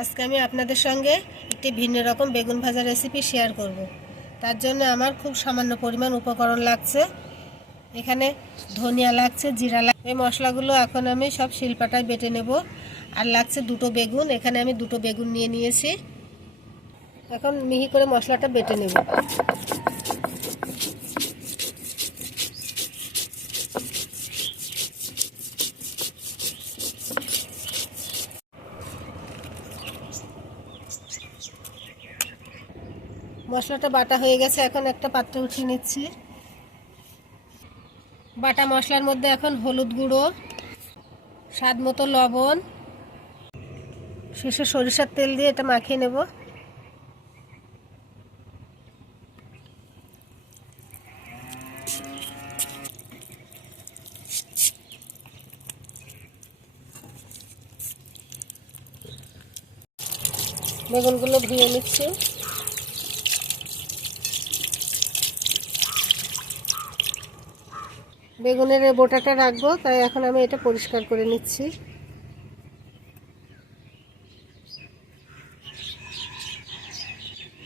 আজকে আমি আপনাদের সঙ্গে একটি ভিন্ন রকম বেগুন ভাজা রেসিপি শেয়ার করব। তার জন্য আমার খুব সামান্য পরিমাণ উপকরণ লাগছে। এখানে ধনিয়া লাগছে, জিরা লাগছে। এই মশলাগুলো এখন আমি সব শিলপাটায় বেটে নেব। আর লাগছে দুটো বেগুন, এখানে আমি দুটো বেগুন নিয়ে নিয়েছি। এখন মিহি করে মশলাটা বেটে নেব। মশলাটা বাটা হয়ে গেছে, এখন একটা পাত্রে উঠিয়ে নিচ্ছি। বাটা মশলার মধ্যে এখন হলুদ গুঁড়ো, স্বাদ মতো লবণ, শেষে সরিষার তেল দিয়ে এটা মাখিয়ে নেব। বেগুনগুলো ধুয়ে নিচ্ছি। বেগুনের বোটাটা রাখবো, তাই এখন আমি এটা পরিষ্কার করে নিচ্ছি।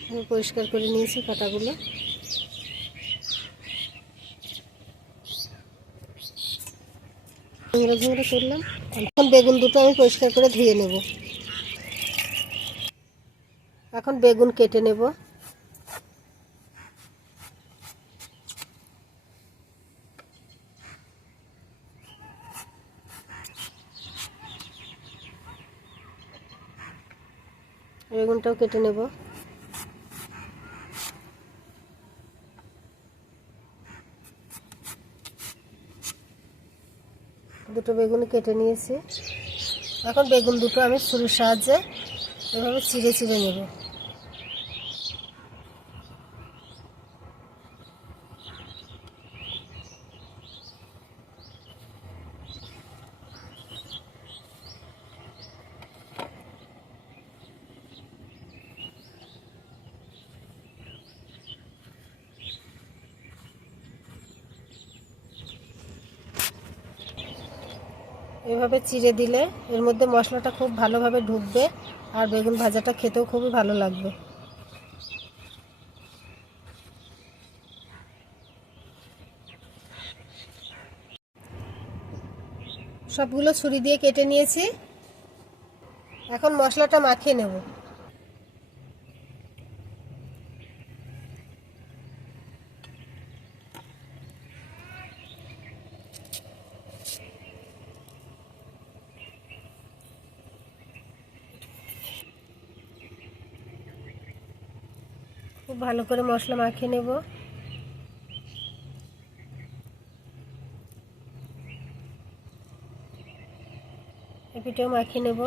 আমি পরিষ্কার করে নিয়েছি কাঁটাগুলো। ঝুমড়ে ঝুমড়ে করলাম। এখন বেগুন দুটো আমি পরিষ্কার করে ধুয়ে নেব। এখন বেগুন কেটে নেব। বেগুনটাও কেটে নেব। দুটো বেগুন কেটে নিয়েছি। এখন বেগুন দুটো আমি ছুরির সাহায্যে এভাবে চিড়ে চিড়ে নেব। এভাবে চিড়ে দিলে এর মধ্যে মশলাটা খুব ভালোভাবে ঢুকবে, আর বেগুন ভাজাটা খেতেও খুবই ভালো লাগবে। সবগুলো ছুরি দিয়ে কেটে নিয়েছি। এখন মশলাটা মাখিয়ে নেব। খুব ভালো করে মশলা মাখিয়ে নেব। এপিটেও মাখিয়ে নেব।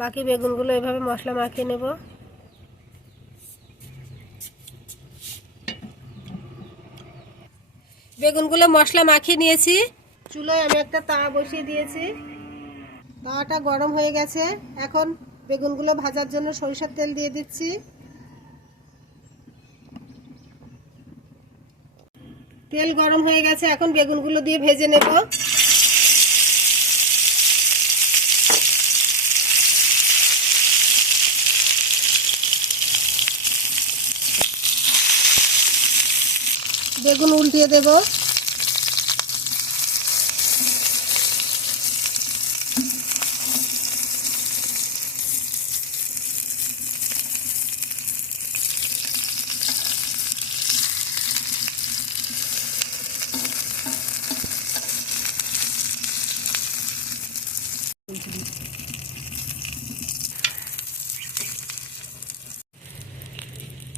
বাকি বেগুনগুলো এভাবে মশলা মাখিয়ে নেব। বেগুনগুলো মশলা মাখিয়ে নিয়েছি। চুলোয় আমি একটা তাওয়া বসিয়ে দিয়েছি। তাওয়াটা গরম হয়ে গেছে। এখন বেগুনগুলো ভাজার জন্য সরিষার তেল দিয়ে দিচ্ছি। তেল গরম হয়ে গেছে, এখন বেগুনগুলো দিয়ে ভেজে নেব। বেগুন উল্টিয়ে দেব।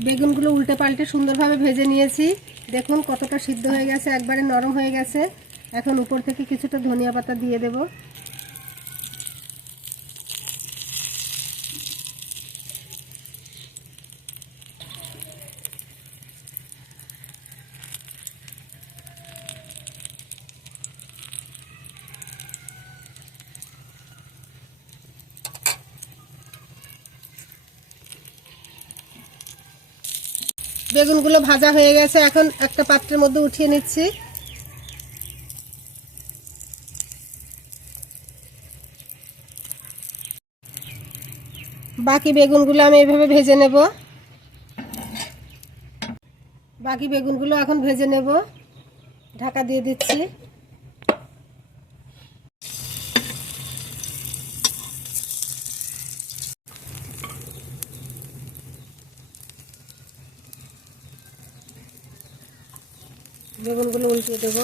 বেগুনগুলো উল্টে পাল্টে সুন্দরভাবে ভেজে নিয়েছি। দেখুন কতটা সিদ্ধ হয়ে গেছে, একবারে নরম হয়ে গেছে। এখন উপর থেকে কিছুটা ধনিয়া পাতা দিয়ে দেব। বেগুনগুলো ভাজা হয়ে গেছে, এখন একটা পাত্রের মধ্যে উঠিয়ে নিচ্ছি। বাকি বেগুনগুলো আমি এভাবে ভেজে নেব। বাকি বেগুনগুলো এখন ভেজে নেব। ঢাকা দিয়ে দিচ্ছি। বেগুনগুলো উল্টে দেব।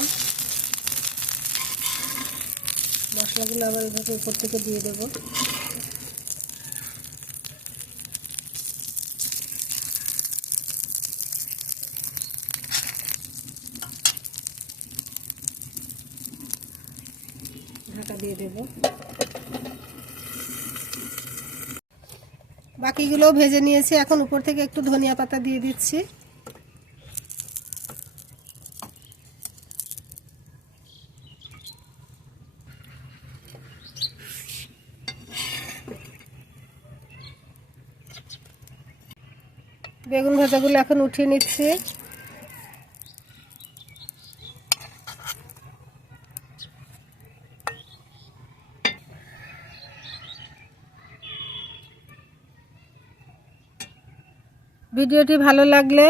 মশলাগুলো আবার এভাবে উপর থেকে দিয়ে দেব। ঢাকা দিয়ে দেব। বাকিগুলোও ভেজে নিয়েছি, এখন উপর থেকে একটু ধনিয়া পাতা দিয়ে দিচ্ছি। বেগুন ভাজাগুলো এখন উঠিয়ে নিচ্ছি। ভিডিওটি ভালো লাগলে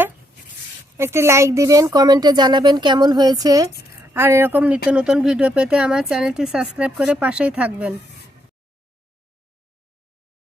একটি লাইক দিবেন, কমেন্টে জানাবেন কেমন হয়েছে। আর এরকম নিত্য নতুন ভিডিও পেতে আমার চ্যানেলটি সাবস্ক্রাইব করে পাশেই থাকবেন।